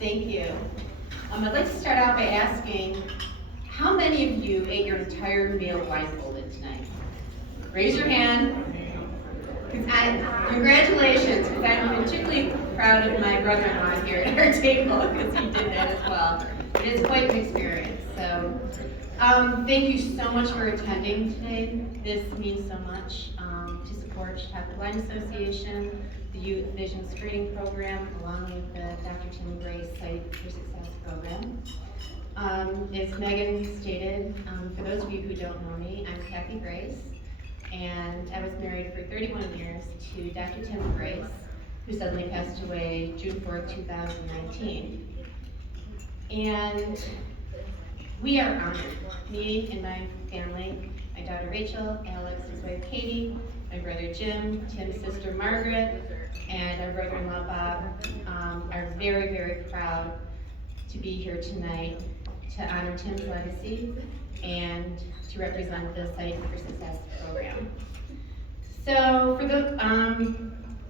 Thank you. I'd like to start out by asking, how many of you ate your entire meal blindfolded tonight? Raise your hand. Congratulations, because I'm particularly proud of my brother-in-law here at our table, because he did that as well. It is quite an experience. So, thank you so much for attending today. This means so much to support Chautauqua Blind Association, the Youth Vision Screening Program, along with the Dr. Tim Grace Sight for Success program. As Megan stated, for those of you who don't know me, I'm Kathy Grace, and I was married for 31 years to Dr. Tim Grace, who suddenly passed away June 4th, 2019. And we are honored, me and my family, my daughter Rachel, Alex, his wife Katie, my brother Jim, Tim's sister Margaret, and our brother-in-law Bob are very, very proud to be here tonight to honor Tim's legacy and to represent the Sight for Success program. So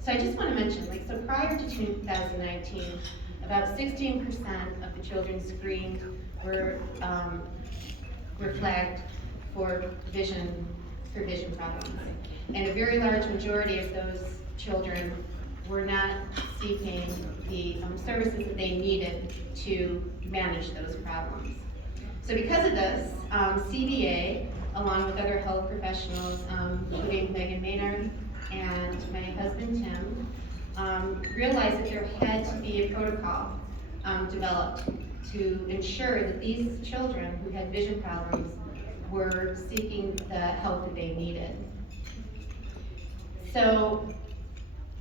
I just want to mention, so prior to 2019, about 16% of the children screened were flagged for vision problems, and a very large majority of those children were not seeking the services that they needed to manage those problems. So because of this, CBA, along with other health professionals, including Megan Maynard and my husband Tim, realized that there had to be a protocol developed to ensure that these children who had vision problems were seeking the help that they needed. So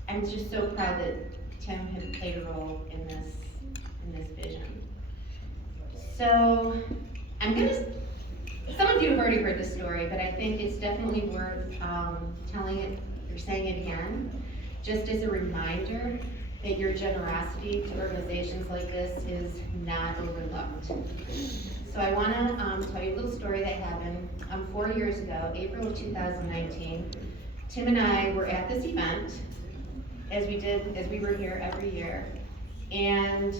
I'm just so proud that Tim had played a role in this vision. So some of you have already heard this story, but I think it's definitely worth telling it or saying it again, just as a reminder that your generosity to organizations like this is not overlooked. So I want to tell you a little story that happened 4 years ago, April of 2019. Tim and I were at this event, as we were here every year, and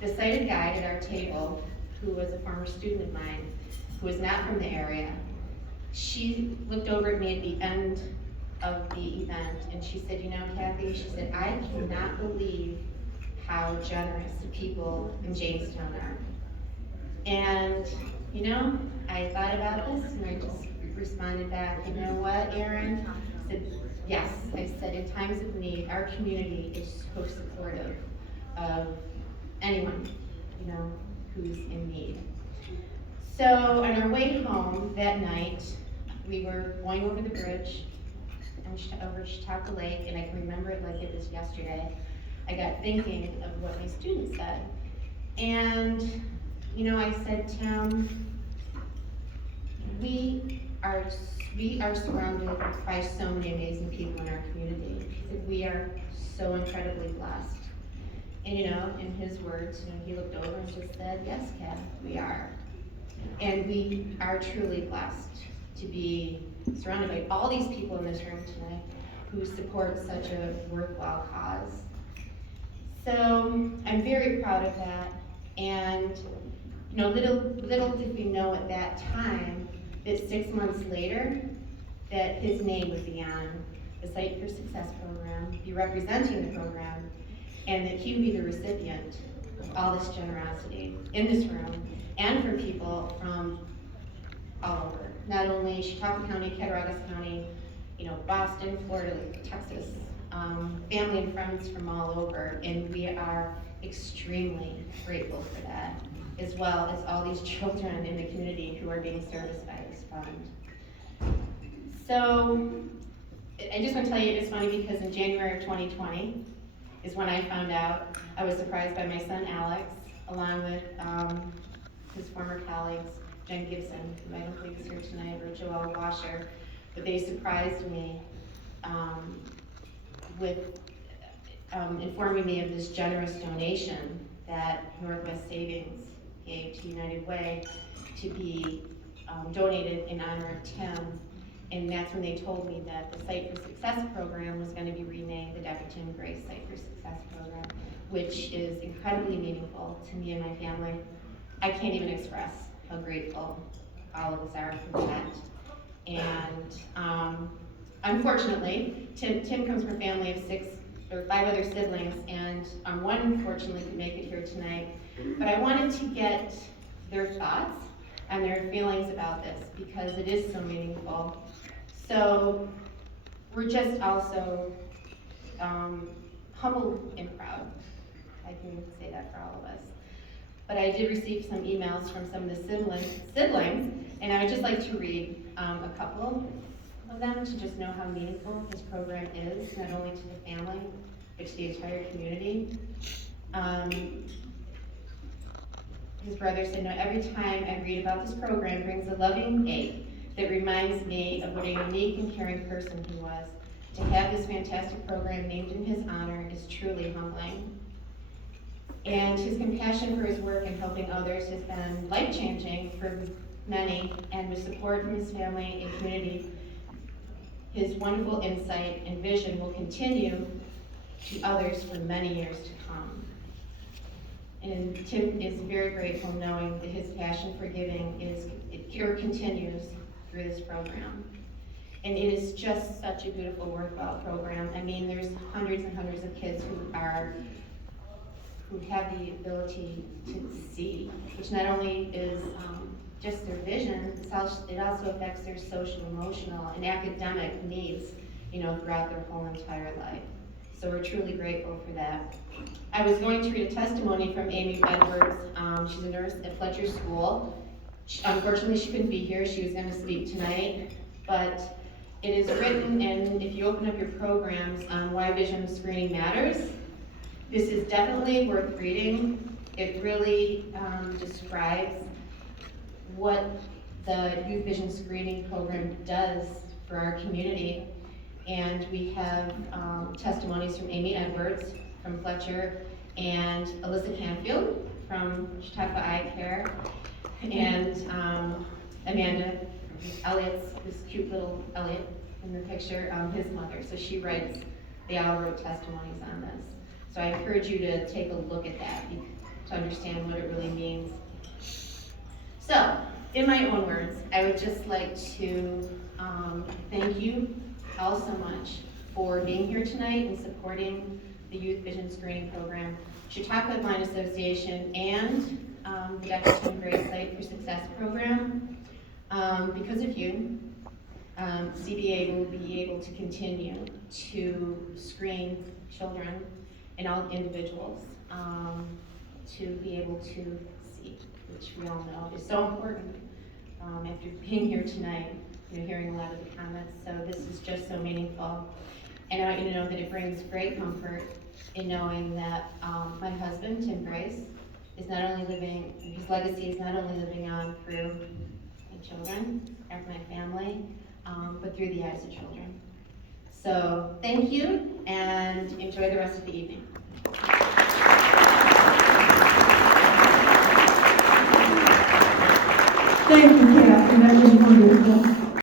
the sighted guide at our table, who was a former student of mine, who was not from the area, she looked over at me at the end of the event, and she said, you know, Kathy, she said, I cannot believe how generous the people in Jamestown are. And, you know, I thought about this, and I just responded back, you know what, Erin? I said, yes. I said, in times of need, our community is so supportive of anyone, you know, who's in need. So on our way home that night, we were going over the bridge over Chautauqua Lake, and I can remember it like it was yesterday. I got thinking of what my students said. And, you know, I said, Tim, we are surrounded by so many amazing people in our community. We are so incredibly blessed. And, you know, in his words, you know, he looked over and just said, yes, Kat, we are. And we are truly blessed to be surrounded by all these people in this room tonight who support such a worthwhile cause. So I'm very proud of that. And, you know, little did we know at that time that 6 months later, that his name would be on the Sight for Success program, be representing the program, and that he would be the recipient of all this generosity in this room and from people from all over. Not only Chautauqua County, Cattaraugus County, you know, Boston, Florida, Texas, family and friends from all over, and we are extremely grateful for that, as well as all these children in the community who are being serviced by this fund. So, I just want to tell you it's funny because in January of 2020 is when I found out. I was surprised by my son Alex, along with his former colleagues, Jen Gibson, who I don't believe is here tonight, or Joelle Washer, but they surprised me with informing me of this generous donation that Northwest Savings gave to United Way to be donated in honor of Tim And that's when they told me that the Sight for Success program was going to be renamed the Dr. Tim Grace Sight for Success program, which is incredibly meaningful to me and my family. I can't even express how grateful all of us are for that. And unfortunately, Tim comes from a family of 5 other siblings, and one unfortunately could make it here tonight. But I wanted to get their thoughts and their feelings about this because it is so meaningful. So we're just also humbled and proud. I can say that for all of us. But I did receive some emails from some of the siblings, and I would just like to read a couple of them to just know how meaningful this program is, not only to the family, but to the entire community. His brother said, "No, every time I read about this program brings a loving ache that reminds me of what a unique and caring person he was. To have this fantastic program named in his honor is truly humbling." And his compassion for his work and helping others has been life-changing for many, and with support from his family and community, his wonderful insight and vision will continue to others for many years to come. And Tim is very grateful knowing that his passion for giving continues through this program. And it is just such a beautiful, worthwhile program. I mean, there's hundreds and hundreds of kids who have the ability to see, which not only is just their vision, it also affects their social, emotional, and academic needs, throughout their whole entire life. So we're truly grateful for that. I was going to read a testimony from Amy Edwards. She's a nurse at Fletcher School. Unfortunately, she couldn't be here. She was going to speak tonight, but it is written, and if you open up your programs on why vision screening matters, this is definitely worth reading. It really describes what the Youth Vision Screening Program does for our community. And we have testimonies from Amy Edwards from Fletcher and Alyssa Canfield from Chautauqua Eye Care, and Amanda, Elliot's, this cute little Elliot in the picture, his mother. So they all wrote testimonies on this. So I encourage you to take a look at that to understand what it really means. So, in my own words, I would just like to thank you all so much for being here tonight and supporting the Youth Vision Screening Program, Chautauqua Blind Association, and the Dr. Tim Grace Sight for Success program. Because of you, CBA will be able to continue to screen children and all individuals to be able to see, which we all know is so important. After being here tonight, you're hearing a lot of the comments, so this is just so meaningful. And I want you to know that it brings great comfort in knowing that my husband, Tim Grace, is not only living, his legacy is not only living on through my children and my family, but through the eyes of children. So thank you, and enjoy the rest of the evening. Thank you, Kathy. That was